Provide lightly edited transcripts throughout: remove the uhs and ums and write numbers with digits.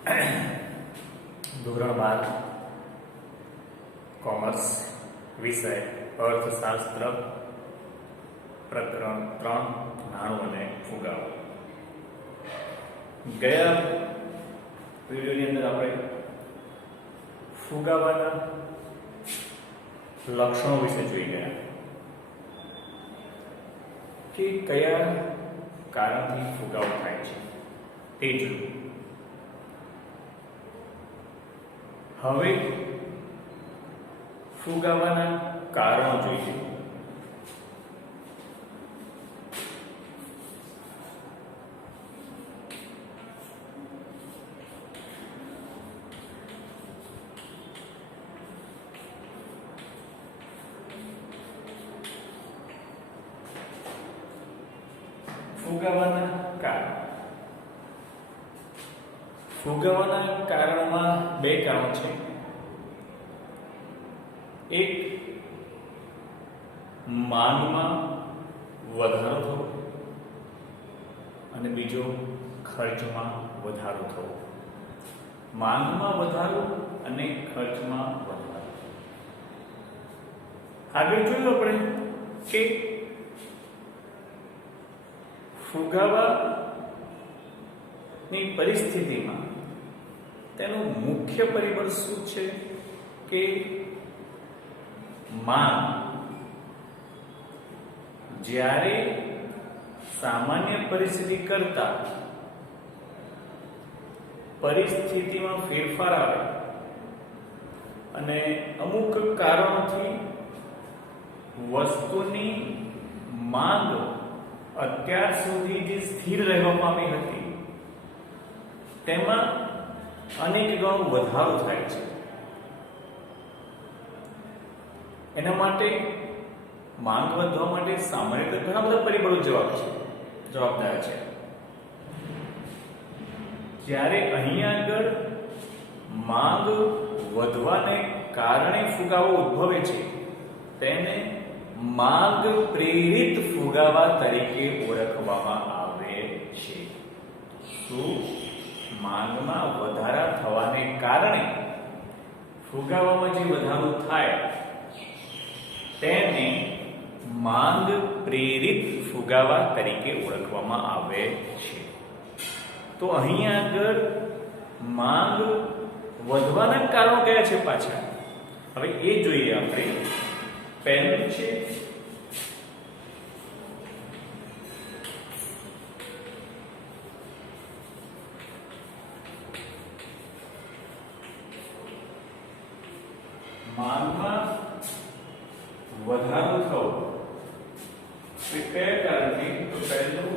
ધોરણ 12 કોમર્સ વિષય અર્થશાસ્ત્ર પ્રકરણ 3 નાણું અને ફુગાવો. ગયા વિડીયોની અંદર આપણે ફુગાવાના લક્ષણો વિશે જોઈ ગયા કે કયા કારણથી ફુગાવો થાય છે તે જોયું. હવે ફુગાવાના કારણો જોઈએ. ફુગાવાના કારણો. ફુગાવાના કારણોમાં બે કારણો છે. એક, માંગમાં વધારો થવો અને બીજો ખર્ચમાં વધારો થવો. માંગમાં વધારો અને ખર્ચમાં વધારો. આગળ જોયું આપણે કે ફુગાવાની પરિસ્થિતિમાં તેનું મુખ્ય પરિબળ શું છે કે માંગ. જ્યારે સામાન્ય પરિસ્થિતિ કરતા પરિસ્થિતિમાં ફેરફાર આવે અને અમુક કારણોથી વસ્તુની માંગ અત્યાર સુધી જે સ્થિર રહેવા પામી હતી તેમાં અનેક ગણો વધારો થાય છે. એના માટે માંગ વધવા માટે સામાન્ય રીતે ઘણા બધા પરિબળો જવાબદાર છે. જ્યારે અહીંયા આગળ માંગ વધવાને કારણે ફુગાવો ઉદ્ભવે છે તેને માંગ પ્રેરિત ફુગાવા તરીકે ઓળખવામાં આવે છે. શું? માંગમાં વધારા થવાને કારણે ફુગાવામાં જે વધારો થાય તેને માંગ પ્રેરિત ફુગાવા તરીકે ઓળખવામાં આવે છે. તો અહીં આગળ માંગ વધવાના કારણો કયા છે પાછા? હવે એ જોઈએ આપણે. પહેલું છે માંગમાં વધારો થવો. કયા કારણથી? તો પહેલું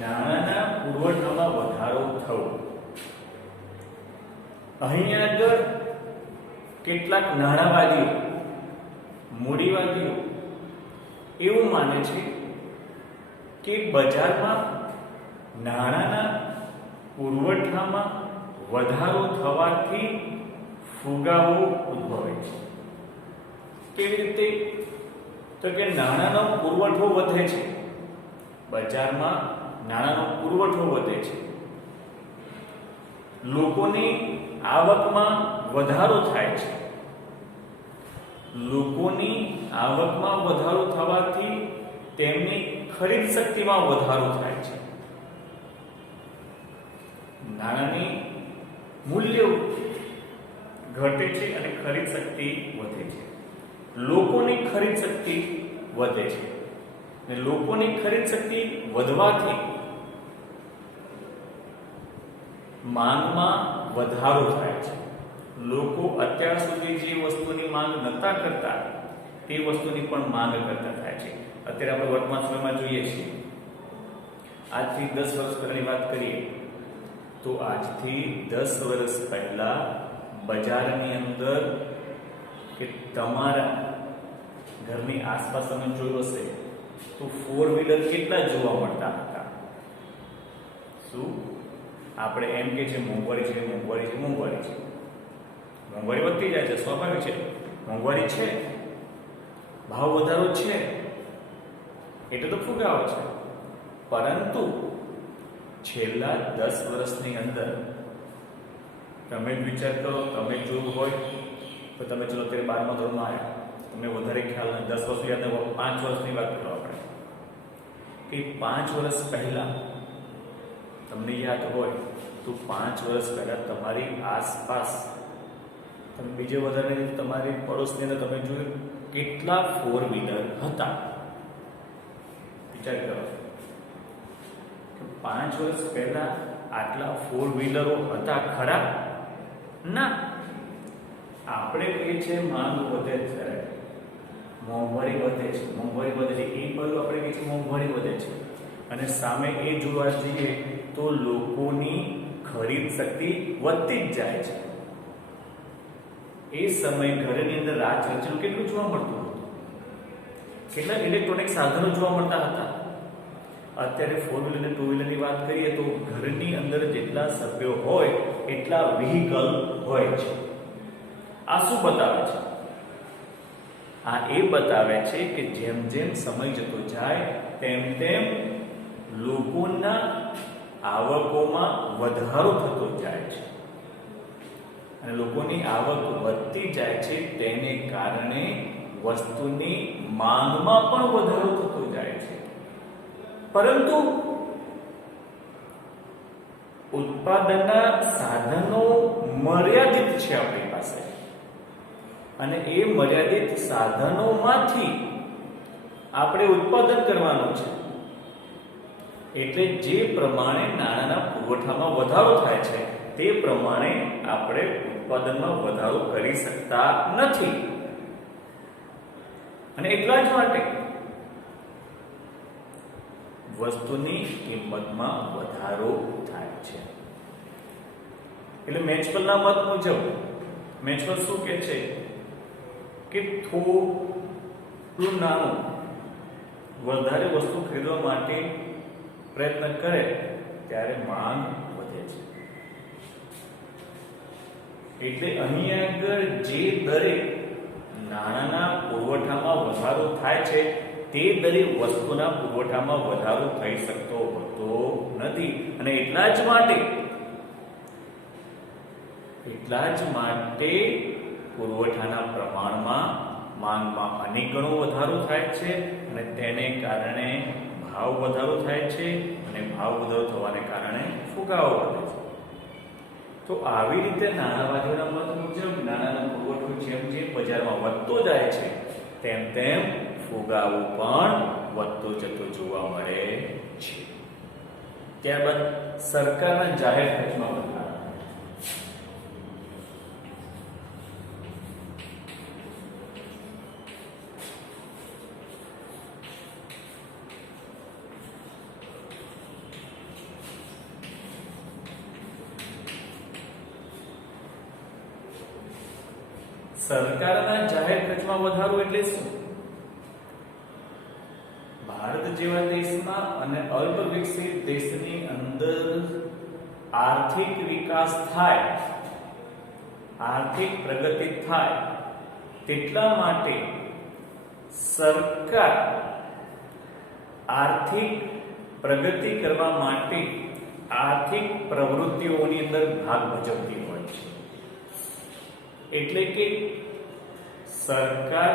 નાણાંના પુરવઠામાં વધારો થવો. અહીં આગળ કેટલાક નાણાવાદીઓ, મૂડીવાદીઓ એવું માને છે કે બજારમાં નાણાંના પુરવઠામાં વધારો થવાથી ફુગાવો ઉદ્ભવે છે. કેવી રીતે? તો કે નાણાંનો પુરવઠો વધે છે, બજારમાં નાણાંનો પુરવઠો વધે છે, લોકોની આવકમાં વધારો થાય છે. લોકોની આવકમાં વધારો થવાથી તેમની ખરીદ શક્તિમાં વધારો થાય છે. નાણાંની મૂલ્ય ઘટે છે અને ખરીદ શક્તિ વધે છે. લોકોની ખરીદ શક્તિ વધે છે અને લોકોની ખરીદ શક્તિ વધવાથી માંગમાં વધારો થાય છે. લોકો અત્યાર સુધી જે વસ્તુની માંગ નતા કરતા તે વસ્તુની પણ માંગ કરતા થાય છે. અત્યારે આપણે વર્તમાન સમયમાં જોઈએ છીએ. આજથી 10 વર્ષ પહેલાની વાત કરીએ તો આજથી 10 વર્ષ પહેલા બજારની અંદર કે તમારા ઘરની આસપાસ તમે જોયું હશે તો 4 વ્હીલર કેટલા જોવા મળતા હતા? શું? આપણે એમ કે છે મોંઘવારી છે, મોંઘવારી છે, મોંઘવારી છે. મોંઘવારી વધતી જાય છે, સ્વાભાવિક છે. મોંઘવારી છે, ભાવ વધારો છે, એટલે તો ફુગાવો છે. પરંતુ છેલ્લા 10 વર્ષની અંદર તમે જ વિચાર કરો, તમે જોયું હોય તો તમે ચલો અત્યારે 12મા ધોરણમાં આવ્યા, તમને વધારે ખ્યાલ નથી, 10 વર્ષ યાદ હોય, 5 વર્ષની વાત કરો આપણે, કે 5 વર્ષ પહેલા તમને યાદ હોય તો 5 વર્ષ પહેલા તમારી આસપાસ, તમે બીજે વધારે તમારી પડોશની અંદર તમે જોયું કેટલા 4 વ્હીલર હતા. વિચાર કરો, 5 વર્ષ પહેલા આટલા 4 વ્હીલરો હતા ખરા? ના. આપણે કહીએ છીએ માંગ વધે છે, મોંઘવારી વધે છે, મોંઘવારી વધે છે, એ બાજુ આપણે કહીએ છીએ મોંઘવારી વધે છે, અને સામે એ જોવા જઈએ તો લોકોની ખરીદ શક્તિ વધતી જ જાય છે. એ સમય ઘરની અંદર રાત રચેલું કેટલું જોવા મળતું હતું, કેટલા ઇલેક્ટ્રોનિક સાધનો જોવા મળતા હતા. અત્યારે 4 વ્હીલર અને 2 વ્હીલરની વાત કરીએ તો ઘરની અંદર જેટલા સભ્યો હોય એટલા વ્હીકલ હોય છે. આ શું બતાવે છે? આ એ બતાવે છે કે જેમ જેમ સમય જતો જાય તેમ તેમ લોકોના આવકોમાં વધારો થતો જાય છે, અને લોકોની આવક વધતી જાય છે, તેને કારણે વસ્તુની માંગમાં પણ વધારો થતો જાય છે. પરંતુ ઉત્પાદનના સાધનો મર્યાદિત છે આપણી પાસે, અને એ મર્યાદિત સાધનોમાંથી આપણે ઉત્પાદન કરવાનું છે. એટલે જે પ્રમાણે નાણાંના પુરવઠામાં વધારો થાય છે તે પ્રમાણે આપણે ઉત્પાદનમાં વધારો કરી શકતા નથી, અને એટલા જ માટે વસ્તુની કિંમતમાં વધારો થાય છે. એટલે મેચપલના મત મુજબ મેચપલ શું કહે છે કે થોડું નાનું વધારે વસ્તુ ખરીદવા માટે પ્રયત્ન કરે ત્યારે માંગ વધે છે. એટલે અહીં આગળ જે દરે નાણાંના પુરવઠામાં વધારો થાય છે તે દરેક વસ્તુના પુરવઠામાં વધારો થઈ શકતો હોતો નથી, અને એટલા જ માટે પુરવઠાના પ્રમાણમાં માંગમાં અનેક ગણો વધારો થાય છે, અને તેને કારણે ભાવ વધારો થાય છે, અને ભાવ વધારો થવાને કારણે ફુગાવો વધે છે. તો આવી રીતે નાણાવાદીઓના મત મુજબ નાણાંનો પુરવઠો જેમ જેમ બજારમાં વધતો જાય છે તેમ તેમ ફુગાવો પણ વધતો જતો જોવા મળે છે. ત્યારબાદ સરકારના જાહેર ખર્ચમાં વધારો. સરકારના જાહેર ખર્ચમાં વધારો એટલે શું? ભારત જેવા દેશમાં અને અલ્પ વિકસિત દેશની અંદર આર્થિક વિકાસ થાય, આર્થિક પ્રગતિ થાય, તેટલા માટે સરકાર આર્થિક પ્રગતિ કરવા માટે આર્થિક પ્રવૃત્તિઓની અંદર ભાગ ભજવતી હોય છે. એટલે કે સરકાર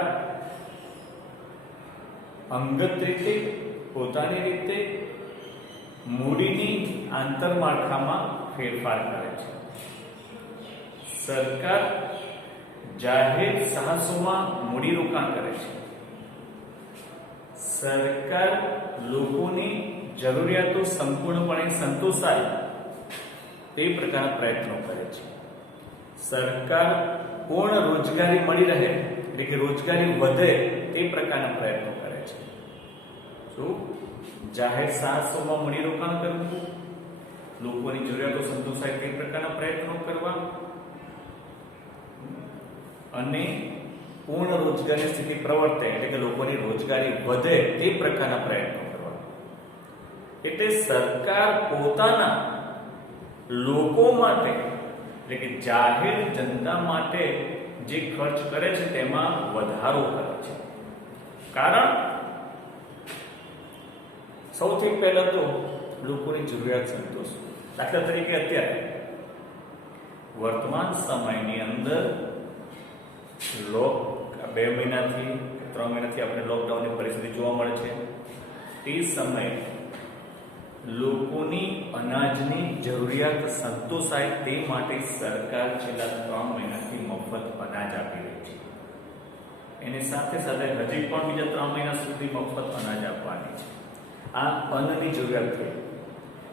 અંગત રીતે પોતાની રીતે મૂડીની આંતરમાળખામાં ફેરફાર કરે છે. સરકાર જાહેર સાહસોમાં મૂડીરોકાણ કરે છે. સરકાર લોકોની જરૂરિયાતો સંપૂર્ણપણે સંતોષાય તે પ્રકારના પ્રયત્નો કરે છે. સરકાર પૂર્ણ રોજગારી મળી રહે, એટલે કે રોજગારી વધે તે પ્રકારના પ્રયત્નો કરે છે. શું? જાહેર સાહસોમાં મૂડીરોકાણ કરવું, લોકોની જરૂરિયાતો સંતોષાય તે પ્રકારના પ્રયત્નો કરવા, અને પૂર્ણ રોજગારી સ્થિતિ પ્રવર્તે, એટલે કે લોકોની રોજગારી વધે તે પ્રકારના પ્રયત્નો કરવા. એટલે સરકાર પોતાના લોકો માટે એટલે કે જાહેર જનતા માટે જે ખર્ચ કરે છે તેમાં વધારો કરે છે. કારણ સૌથી પહેલા તો લોકોની જરૂરિયાત સંતોષવી. દાખલા તરીકે અત્યારે વર્તમાન સમયની અંદર 2 મહિનાથી 3 મહિનાથી આપણે લોકડાઉનની પરિસ્થિતિ જોવા મળે છે. તે સમયે લોકોની અનાજની જરૂરિયાત સંતોષાય તે માટે સરકાર છેલ્લા 3 મહિનાથી મફત અનાજ આપી રહી છે. એની સાથે સાથે હજી પણ બીજા 3 મહિના સુધી મફત અનાજ આપવાની છે. આ અન્નની જરૂરિયાત થઈ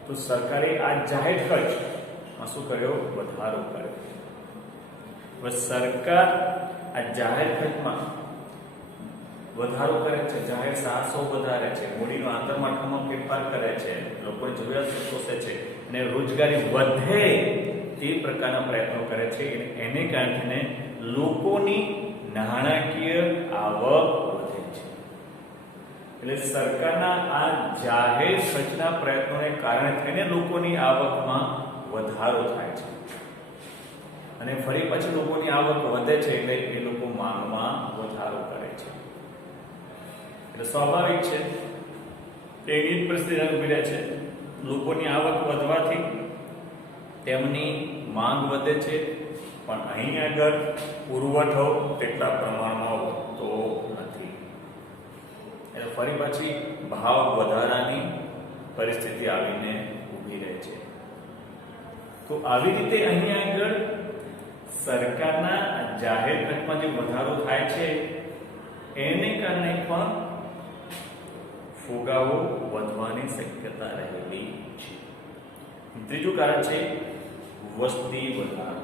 તો સરકારે આ જાહેર ખર્ચમાં શું કર્યો? વધારો કર્યો. હવે સરકાર આ જાહેર ખર્ચમાં વધારો કરે છે, જાહેર સાહસો વધારે છે, મૂડીનો આંતરમાળખામાં ફેરફાર કરે છે, લોકોની જરૂરિયાત સંતોષે છે અને રોજગારી વધે તે પ્રકારના પ્રયત્નો કરે છે. એને કારણે લોકોની નાણાકીય આવક વધે છે. એટલે સરકારના આ જાહેર ખર્ચના પ્રયત્નોને કારણે થઈને લોકોની આવકમાં વધારો થાય છે અને ફરી પછી લોકોની આવક વધે છે એટલે એ લોકો માંગમાં વધારો કરે છે. એટલે સ્વાભાવિક છે કે એવી પરિસ્થિતિ ઉભી રહે છે. લોકોની આવક વધવાથી તેમની માંગ વધે છે પણ અહીં આગળ પુરવઠો તેટલા પ્રમાણમાં વધતો નથી. એટલે ફરી પછી ભાવ વધારાની પરિસ્થિતિ આવીને ઊભી રહે છે. તો આવી રીતે અહીં આગળ સરકારના જાહેર ખર્ચમાં જે વધારો થાય છે એને કારણે પણ ફુગાવો વધવાની શક્યતા રહેલી છે. ત્રીજું કારણ છે વસ્તી વધારો.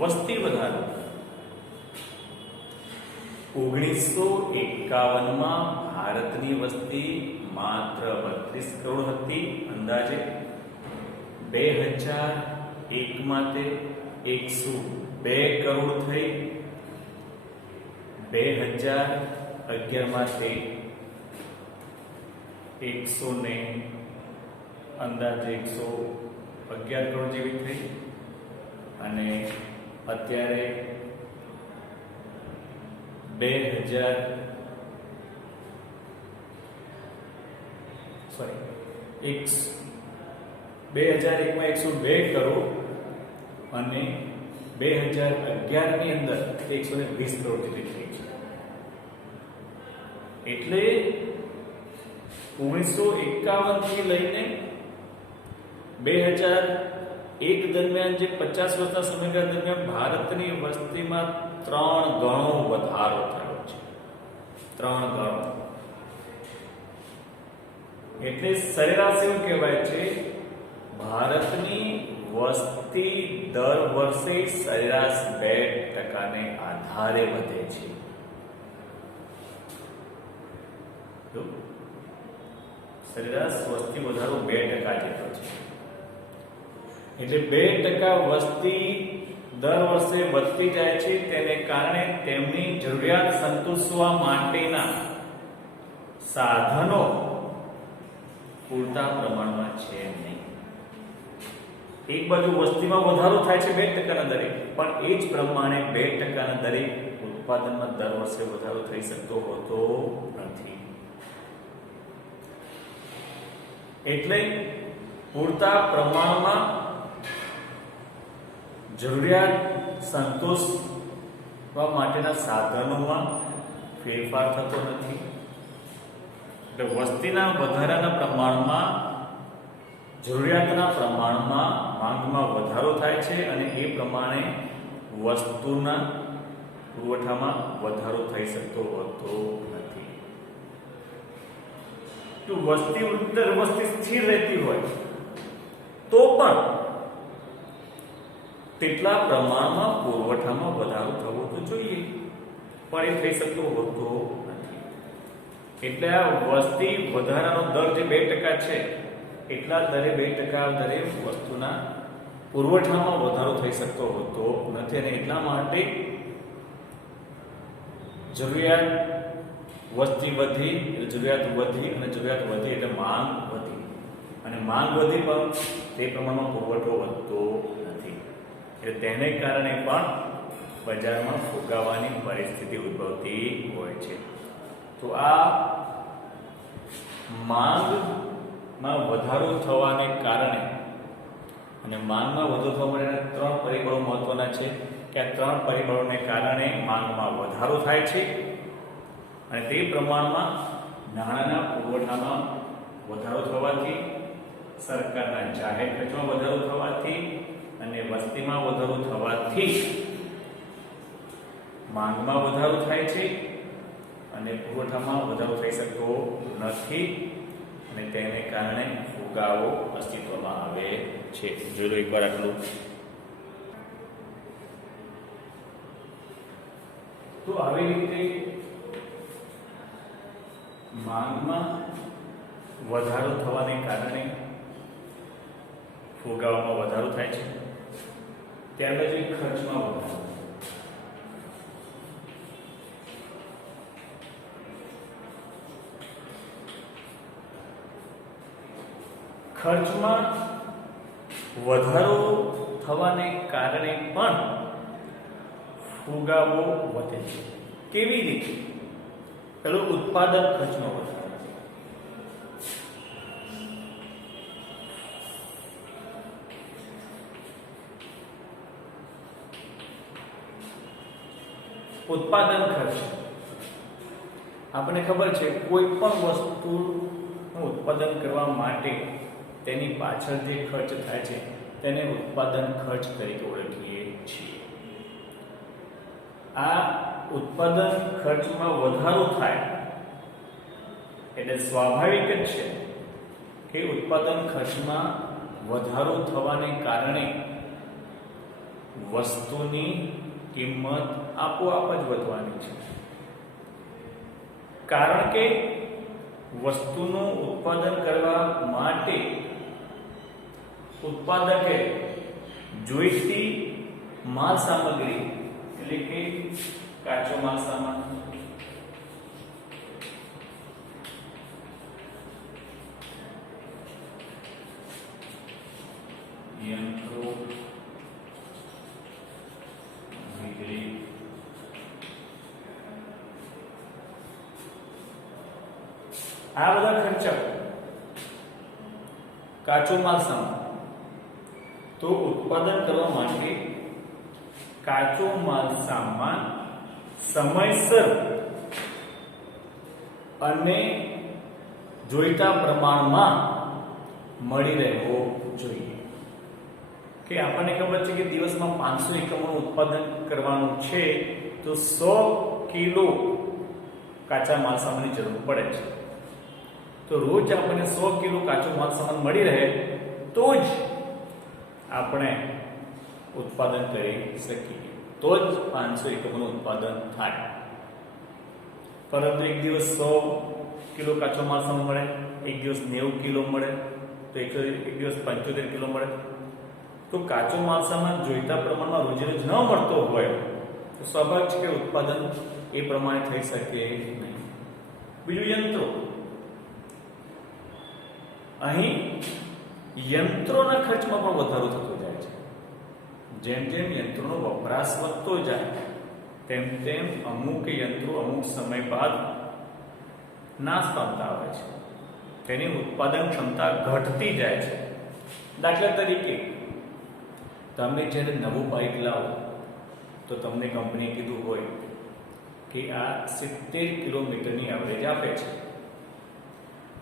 વસ્તી વધારો 1951 માં ભારતની વસ્તી માત્ર 32 કરોડ હતી અંદાજે. 2001 માં તે 102 કરોડ થઈ. 2011 માં તે 111 કરોડ જેવી થઈ અને અત્યારે 2001 માં 102 કરોડ અને 2011 ની અંદર 120 કરોડ જેટલી થઈ છે. એટલે 1951 થી લઈને 2001 દરમિયાન જે 50 વર્ષના સમયગાળા દરમિયાન ભારતની વસ્તીમાં 3 ગણો વધારો થયો છે. 3 ગણો. એટલે સરેરાશ એવું કહેવાય છે ભારતની વસ્તી દર વર્ષે સરેરાશ 2% ને આધારે વધે છે. સરેરાશ વસ્તી વધારો 2% જેટલો છે. એટલે 2% વસ્તી દર વર્ષે વધતી જાય છે. તેને કારણે તેમની જરૂરિયાત સંતોષવા માટેના સાધનો પૂરતા પ્રમાણમાં છે નહીં. એક બાજુ વસ્તીમાં વધારો થાય છે 2%ના દરે, પણ એ જ પ્રમાણે 2%ના દરે ઉત્પાદનમાં દર વર્ષે વધારો થઈ શકતો હોતો નથી. એટલે પૂરતા પ્રમાણમાં જરૂરિયાત સંતોષવા માટેના સાધનોમાં ફેરફાર થતો નથી. એટલે વસ્તીના વધારાના પ્રમાણમાં જરૂરિયાતના પ્રમાણમાં માંગમાં વધારો થાય છે અને એ પ્રમાણે વસ્તુના પુરવઠામાં વધારો થઈ શકતો હોતો નથી. જો વસ્તી વસ્તી સ્થિર રહેતી હોય તો પણ તેટલા પ્રમાણમાં પુરવઠામાં વધારો થવો તો જોઈએ, પણ એ થઈ શકતો હોતો નથી. એટલે આ વસ્તી વધારાનો દર જે 2% છે એટલા દરે 2% દરે વસ્તુના પુરવઠામાં વધારો થઈ શકતો હોતો નથી અને એટલા માટે જરૂરિયાત વસ્તી વધી એટલે જરૂરિયાત વધી અને જરૂરિયાત વધી એટલે માંગ વધી અને માંગ વધી પણ તે પ્રમાણમાં પુરવઠો વધતો નથી એટલે તેને કારણે પણ બજારમાં ફુગાવાની પરિસ્થિતિ ઉદ્ભવતી હોય છે. તો આ માંગમાં વધારો થવાને કારણે અને માંગમાં વધુ થવા માટેના ત્રણ પરિબળો મહત્વના છે કે આ ત્રણ પરિબળોને કારણે માંગમાં વધારો થાય છે અને તે પ્રમાણમાં નાણાંના પુરવઠામાં વધારો થવાથી, સરકારના જાહેર ખર્ચમાં વધારો થવાથી અને વસ્તીમાં વધારો થવાથી માંગમાં વધારો થાય છે અને પુરવઠામાં વધારો થઈ શકતો નથી અને તેને કારણે ફુગાવો અસ્તિત્વમાં આવે છે. જોઈ લો એકવાર આટલું. તો આવી રીતે માંગમાં વધારો થવાને કારણે ફુગાવામાં વધારો થાય છે. ત્યારબાદ જોઈએ ખર્ચમાં વધારો. ખર્ચમાં વધારો થવાને કારણે પણ ફુગાવો વધે છે. કેવી રીતે? પેલો ઉત્પાદન ખર્ચનો વધારો. ઉત્પાદન ખર્ચ આપણને ખબર છે કોઈ પણ વસ્તુનું ઉત્પાદન કરવા માટે તેની પાછળ જે ખર્ચ થાય છે તેને ઉત્પાદન ખર્ચ તરીકે ઓળખીએ છીએ. આ ઉત્પાદન ખર્ચમાં વધારો થાય એટલે સ્વાભાવિક જ છે કે ઉત્પાદન ખર્ચમાં વધારો થવાને કારણે વસ્તુની કિંમત આપોઆપ જ વધવાની છે. કારણ કે વસ્તુનું ઉત્પાદન કરવા માટે ઉત્પાદકે જોઈતી માલ સામગ્રી એટલે કે કાચો માલ સામાન, યંત્રો, વીજળી, આ બધા ખર્ચા કાચો માલ સામાન. તો ઉત્પાદન કરવા માટે કાચો માલ સામાન સમયસર અને જોઈતા પ્રમાણમાં મળી રહેવો જોઈએ. કે આપણને ખબર છે કે દિવસમાં 500 એકમોનું ઉત્પાદન કરવાનું છે તો 100 કિલો કાચા માલ સામાનની જરૂર પડે છે. તો રોજ આપણને 100 કિલો કાચો માલ સામાન મળી રહે તો જ આપણે ઉત્પાદન કરી શકીએ, તો જ 500 એકમોનું ઉત્પાદન થાય. પરંતુ એક દિવસ 100 કિલો કાચો માલ સામાન મળે, એક દિવસ 90 કિલો મળે, તો એક દિવસ 75 કિલો મળે, તો કાચો માલ સામાન જોઈતા પ્રમાણમાં રોજે રોજ ન મળતો હોય તો સ્વાભાવિક છે કે ઉત્પાદન એ પ્રમાણે થઈ શકે નહીં. બીજું યંત્રો. અહીં યંત્રોના ખર્ચમાં પણ વધારો થતો જાય છે. જેમ જેમ યંત્રોનો વપરાશ વધતો જાય તેમ તેમ અમુક યંત્રો અમુક સમય બાદ નાશ પામતા હોય છે. તેની ઉત્પાદન ક્ષમતા ઘટતી જાય છે. દાખલા તરીકે તમે જ્યારે નવું બાઇક લાવો તો તમને કંપનીએ કીધું હોય કે આ 70 કિલોમીટરની એવરેજ આપે છે.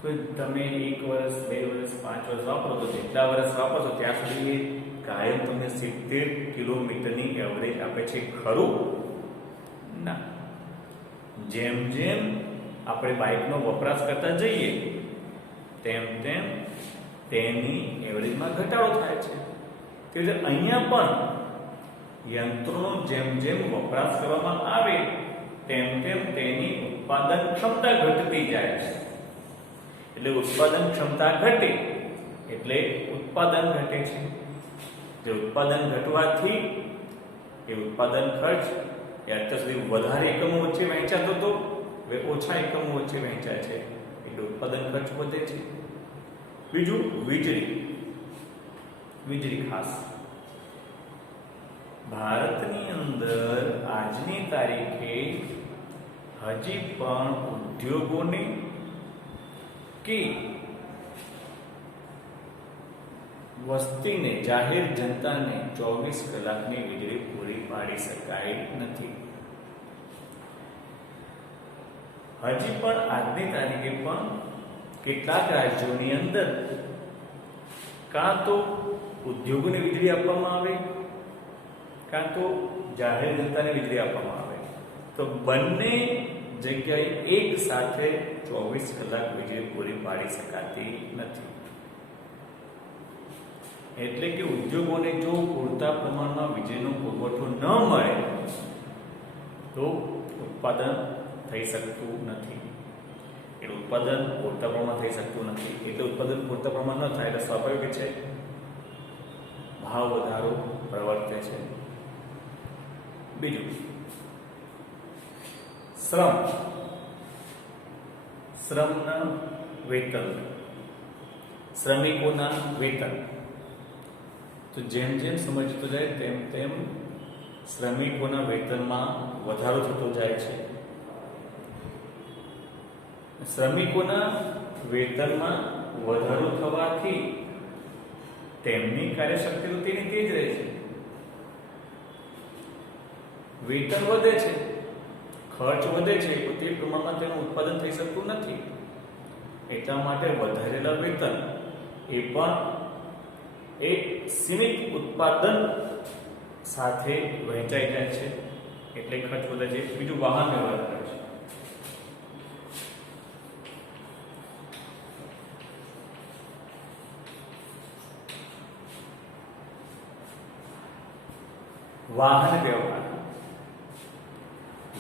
તો તમે 1 વર્ષ 2 વર્ષ 5 વર્ષ વાપરો તો જેટલા વર્ષ વાપરશો ત્યાં સુધી કાયમ તમને 70 કિલોમીટરની એવરેજ આપે છે ખરું? ના. જેમ જેમ આપણે બાઇકનો વપરાશ કરતા જઈએ તેમ તેમ તેની એવરેજમાં ઘટાડો થાય છે. એટલે અહીંયા પણ યંત્રોનો જેમ જેમ વપરાશ કરવામાં આવે તેમ તેમ તેની ઉત્પાદન ક્ષમતા ઘટતી જાય છે. એટલે ઉત્પાદન ક્ષમતા ઘટે એટલે ઉત્પાદન ઘટે છે. જે ઉત્પાદન ઘટવાથી એ ઉત્પાદન ખર્ચ એ અત્યાર સુધી વધારે એકમો વચ્ચે વહેંચાતો હતો, હવે ઓછા એકમો વચ્ચે વહેંચાય છે એટલે ઉત્પાદન ખર્ચ વધે છે. બીજું વીજળી ખાસ ભારતની અંદર આજની તારીખે હજી પણ ઉદ્યોગોને કે વસ્તીને, જાહેર જનતાને 24 કલાકની વીજળી પૂરી પાડી શકાય નથી. હજી પણ આજની તારીખે પણ કેટલાક રાજ્યોની અંદર કાં તો ઉદ્યોગોને વીજળી આપવામાં આવે, કાં તો જાહેર જનતાને વીજળી આપવામાં આવે, તો બંને જગ્યાએ એક સાથે 24 કલાક વીજળી પૂરી પાડી શકાતી નથી. એટલે કે ઉદ્યોગોને જો પૂરતા પ્રમાણમાં વીજળીનો પુરવઠો ન મળે તો ઉત્પાદન થઈ શકતું નથી. એટલે ઉત્પાદન પૂરતા પ્રમાણમાં થઈ શકતું નથી. એટલે ઉત્પાદન પૂરતા પ્રમાણમાં ન થાય એટલે સ્વાભાવિક છે ભાવ વધારો પ્રવર્તે છે. બીજું શ્રમના વેતન, શ્રમિકોના વેતન. તો જેમ જેમ સમય જતો જાય તેમ તેમ શ્રમિકોના વેતનમાં વધારો થતો જાય છે. શ્રમિકોના વેતનમાં વધારો થવાથી તેમની કાર્યશક્તિ તો તેની તે જ રહે છે. વેતન વધે છે, ખર્ચ વધે છે, તો તે પ્રમાણમાં તેનું ઉત્પાદન થઈ શકતું નથી. એટલા માટે વધારેલા વેતન એ પણ એક સીમિત ઉત્પાદન સાથે વહેંચાઈ જાય છે એટલે ખર્ચ વધે છે. બીજું વાહન વ્યવહાર ખર્ચ.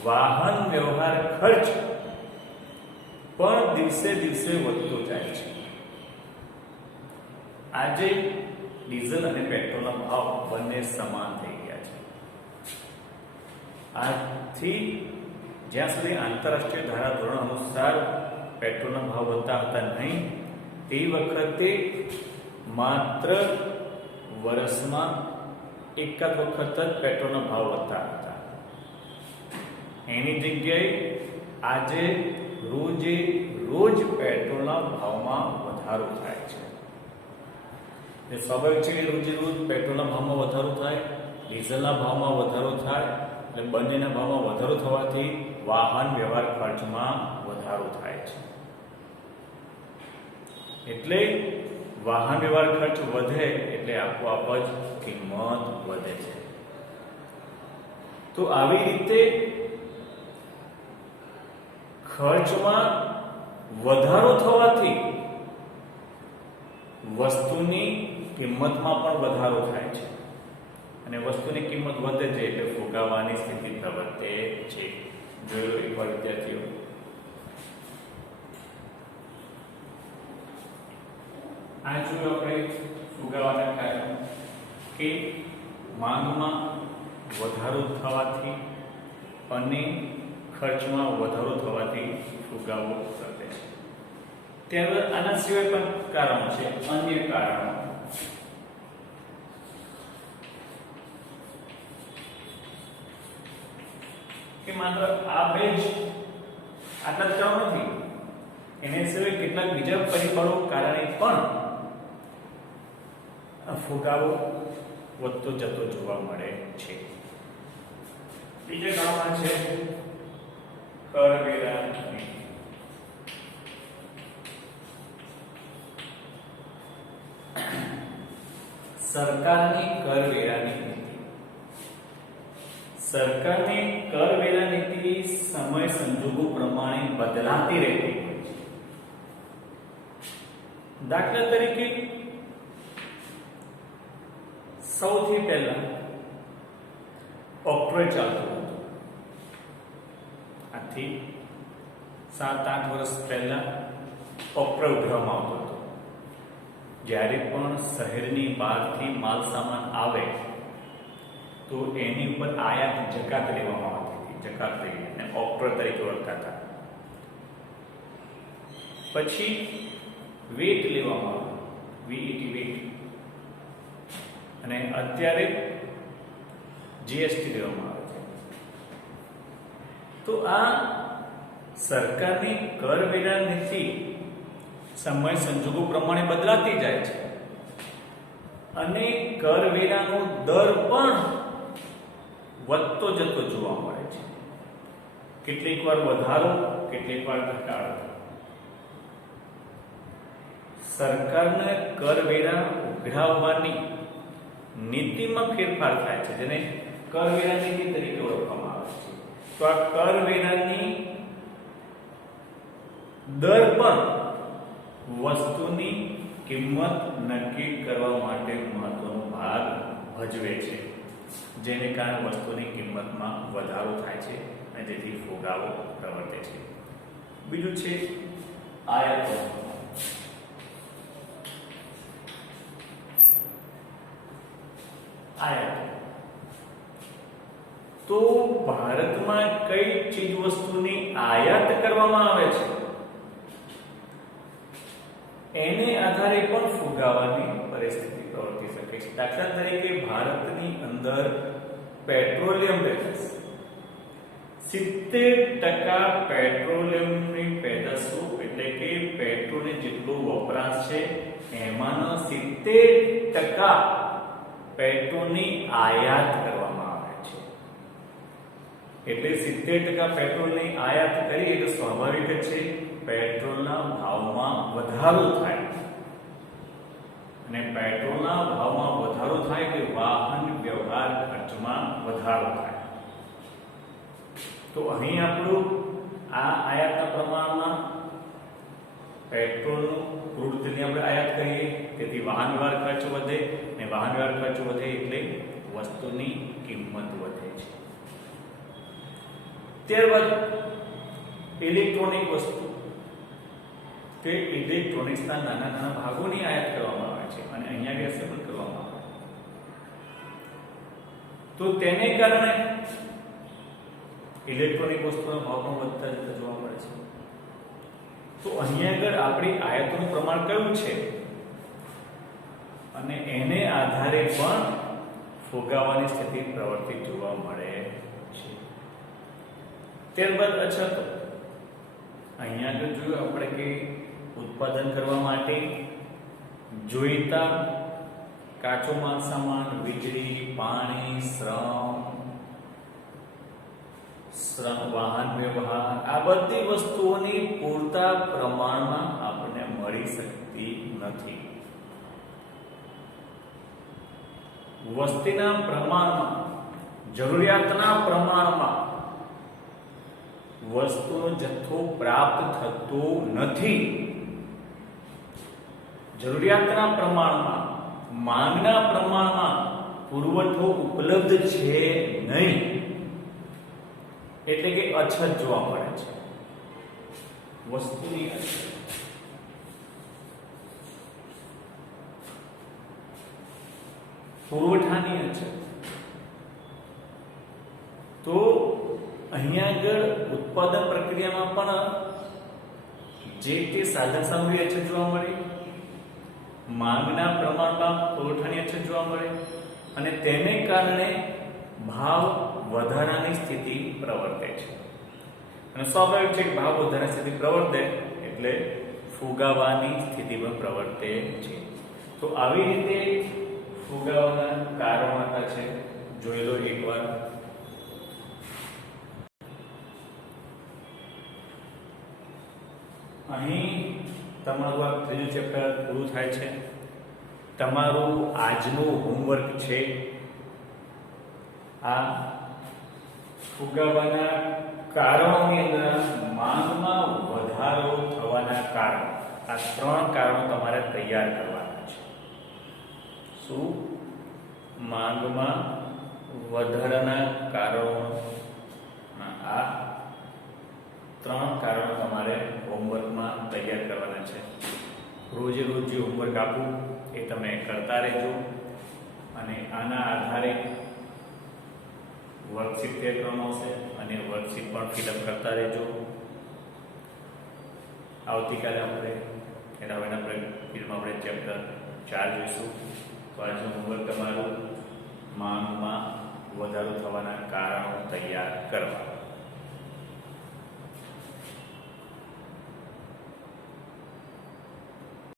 વાહન વ્યવહાર ખર્ચ પણ દિવસે દિવસે વધતો જાય છે. આજે ડીઝલ અને પેટ્રોલના ભાવ બંને સમાન થઈ ગયા છે. આજથી જ્યાં સુધી આંતરરાષ્ટ્રીય ધારાધોરણ અનુસાર પેટ્રોલના ભાવ વધતા હતા નહીં, તે વખતે માત્ર વર્ષમાં એકાદ વખત જ પેટ્રોલના ભાવ વધતા હતા. એની જગ્યાએ આજે રોજ પેટ્રોલના ભાવમાં વધારો થાય છે. એ સ્વાભાવિક છે કે રોજ પેટ્રોલના ભાવમાં વધારો થાય, ડીઝલના ભાવમાં વધારો થાય, એટલે બંનેના ભાવમાં વધારો થવાથી વાહન વ્યવહાર ખર્ચમાં વધારો થાય છે. એટલે વાહન વ્યવહાર ખર્ચ વધે એટલે આપોઆપ જ કિંમત વધે છે. તો આવી રીતે ખર્ચમાં વધારો થવાથી વસ્તુની કિંમતમાં પણ વધારો થાય છે અને વસ્તુની કિંમત વધે છે એટલે ફુગાવાની સ્થિતિ પ્રવર્તે છે. જોયું એકવાર વિદ્યાર્થીઓ? આ જોયું આપણે ફુગાવાના કારણો કે માંગમાં વધારો થવાથી અને ખર્ચમાં વધારો થવાથી ફુગાવો થશે. ત્યારબાદ આના સિવાય પણ કારણો છે, અન્ય કારણો. કે માત્ર આ બે જ આટલા જ કારણો નથી, એના સિવાય કેટલાક બીજા પરિબળો કારણે પણ ફુગાવો વધતો જતો જોવા મળે છે. બીજા કારણો છે કરવેરા નીતિ. સરકારની કરવેરાની નીતિ. સરકારની કરવેરા નીતિ સમય સંજોગો પ્રમાણે બદલાતી રહેતી હોય છે. દાખલા તરીકે સૌથી પહેલા ઓક્ટ્રોય ચાલતું હતું. આથી 7-8 વર્ષ પહેલા ઓક્ટ્રોય ઉઘરાવવામાં આવતો હતો. જ્યારે પણ શહેરની બહારથી માલ સામાન આવે તો એની ઉપર આયાત જકાત લેવામાં આવતી. જકાત તરીકે અને ઓક્ટ્રોય તરીકે ઓળખાતા. પછી વેટ લેવામાં આવે, વીઈટી વેટ, અને અત્યારે જીએસટી લેવામાં આવે છે. તો આ સરકારની કરવેરા નીતિ સમય સંજોગો પ્રમાણે બદલાતી જાય છે અને કરવેરાનો દર પણ વધતો જતો જોવા મળે છે. કેટલીક વાર વધારો, કેટલીક વાર ઘટાડો. સરકારને કરવેરા ઉઘરાવવાની નીતિમાં ફેરફાર થાય છે, જેને કરવેરા નીતિ તરીકે ઓળખવામાં આવે છે. તો આ કરવેરાની દર પણ વસ્તુની કિંમત નક્કી કરવા માટે મહત્વનો ભાગ ભજવે છે, જેને કારણે વસ્તુની કિંમતમાં વધારો થાય છે અને જેથી ફુગાવો પ્રવર્તે છે. બીજું છે આયાતો. આયાત તો ભારતમાં કઈ ચીજ વસ્તુની આયાત કરવામાં આવે છે એને આધારે પણ ફુગાવાની પરિસ્થિતિ પ્રવર્તી શકે છે. દાખલા તરીકે ભારતની અંદર પેટ્રોલિયમ પેદાશ 70% પેટ્રોલિયમની પેદાશો એટલે કે પેટ્રોલની જેટલો વપરાશ છે એમાંનો 70% પેટ્રોલની આયાત કરવામાં આવે છે. એટલે 70% પેટ્રોલની આયાત કરી એટલે સ્વાભાવિક છે પેટ્રોલના ભાવમાં વધારો થાય, અને પેટ્રોલના ભાવમાં વધારો થાય એટલે વાહન વ્યવહાર ખર્ચમાં વધારો થાય. તો અહીં આપણું આ આયાતના પ્રમાણમાં પેટ્રોલનું ક્રૂડ તેલની આપણે આયાત કરીએ તેથી વાહન વ્યવહાર ખર્ચ વધે, અને વાહન વ્યવહાર ખર્ચ વધે એટલે વસ્તુની કિંમત વધે છે. ત્યારબાદ ઇલેક્ટ્રોનિક વસ્તુ કે ઇલેક્ટ્રોનિક્સના નાના નાના ભાગોની આયાત કરવામાં આવે છે અને અહીંયા બી એસેમ્બલ કરવામાં આવે. તો તેને કારણે ઇલેક્ટ્રોનિક વસ્તુના ભાવ પણ વધતા જતા જોવા મળે છે. તો અહીંયા આગળ આપણી આયાતોનું પ્રમાણ કયું છે અને એને આધારે પણ ફુગાવાની સ્થિતિ પ્રવર્તિત જોવા મળે છે. ત્યારબાદ અછતો. અહીંયા આગળ જોયું આપણે કે ઉત્પાદન કરવા માટે જોઈતા કાચો માલ સામાન, વીજળી, પાણી, શ્રમ, વાહન વ્યવહાર, આ બધી વસ્તુઓની પૂરતા પ્રમાણમાં આપણને મળી શકતી નથી. વસ્તીના પ્રમાણમાં, જરૂરિયાતના પ્રમાણમાં વસ્તુનો જથ્થો પ્રાપ્ત થતો નથી. જરૂરિયાતના પ્રમાણમાં, માંગના પ્રમાણમાં પુરવઠો ઉપલબ્ધ છે નહીં, એટલે કે અછત જોવા મળે છે. વસ્તુની અછત. પુરવઠાની અછત. તો અહીંયા આગળ ઉત્પાદન પ્રક્રિયામાં પણ જે તે સાધન સામગ્રી અછત જોવા મળે, માંગના પ્રમાણમાં પુરવઠાની અછત જોવા મળે, અને તેને કારણે ભાવ વધારાની સ્થિતિ પ્રવર્તે છે. અને સ્વાભાવિક છે કે ભાવ વધારાની સ્થિતિ પ્રવર્તે એટલે ફુગાવાની સ્થિતિ પણ પ્રવર્તે છે. તો આવી રીતે ફુગાવાના કારણો છે, જોઈ લો એકવાર. અહીં તમારું આ ત્રીજું ચેપ્ટર પૂરું થાય છે. તમારું આજનું હોમવર્ક છે આ ફુગાવાના કારણોની અંદર માંગમાં વધારો થવાના કારણો. આ 3 કારણો તમારે તૈયાર કરવાના છે. શું? માંગમાં વધારાના કારણો. આ 3 કારણો તમારે હોમવર્કમાં તૈયાર કરવાના છે. રોજે રોજ જે હોમવર્ક આપું એ તમે કરતા રહેજો, અને આના આધારે વર્કશીટ તૈયાર કરવાનો છે અને વર્કશીટ પણ ફિલઅપ કરતા રહેજો. આવતીકાલે આપણે એના હવેના ફિલ્મમાં આપણે ચેપ્ટર 4 જોઈશું. તો આજનું હોમવર્ક તમારું માંગમાં વધારો થવાના કારણો તૈયાર કરવા.